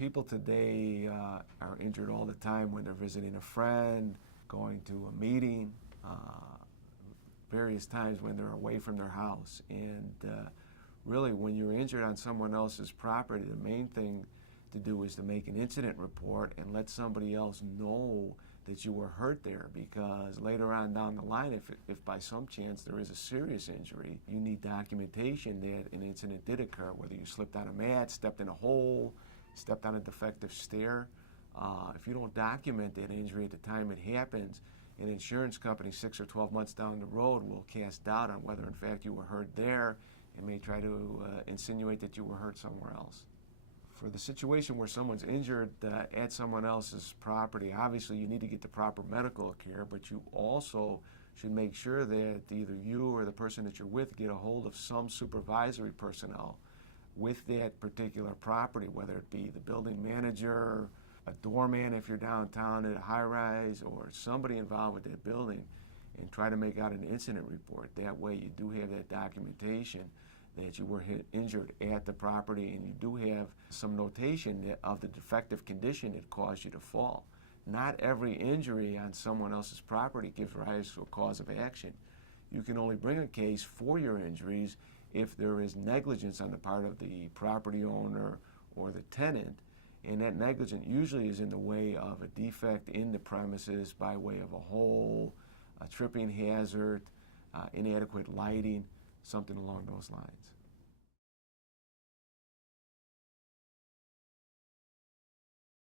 People today are injured all the time when they're visiting a friend, going to a meeting, various times when they're away from their house. And really, when you're injured on someone else's property, the main thing to do is to make an incident report and let somebody else know that you were hurt there, because later on down the line, if by some chance there is a serious injury, you need documentation that an incident did occur, whether you slipped on a mat, stepped in a hole, stepped on a defective stair. If you don't document that injury at the time it happens, an insurance company 6 or 12 months down the road will cast doubt on whether in fact you were hurt there and may try to insinuate that you were hurt somewhere else. For the situation where someone's injured at someone else's property, obviously you need to get the proper medical care, but you also should make sure that either you or the person that you're with get a hold of some supervisory personnel with that particular property, whether it be the building manager, a doorman if you're downtown at a high-rise, or somebody involved with that building, and try to make out an incident report. That way you do have that documentation that you were injured at the property, and you do have some notation of the defective condition that caused you to fall. Not every injury on someone else's property gives rise to a cause of action. You can only bring a case for your injuries if there is negligence on the part of the property owner or the tenant, and that negligence usually is in the way of a defect in the premises by way of a hole, a tripping hazard, inadequate lighting, something along those lines.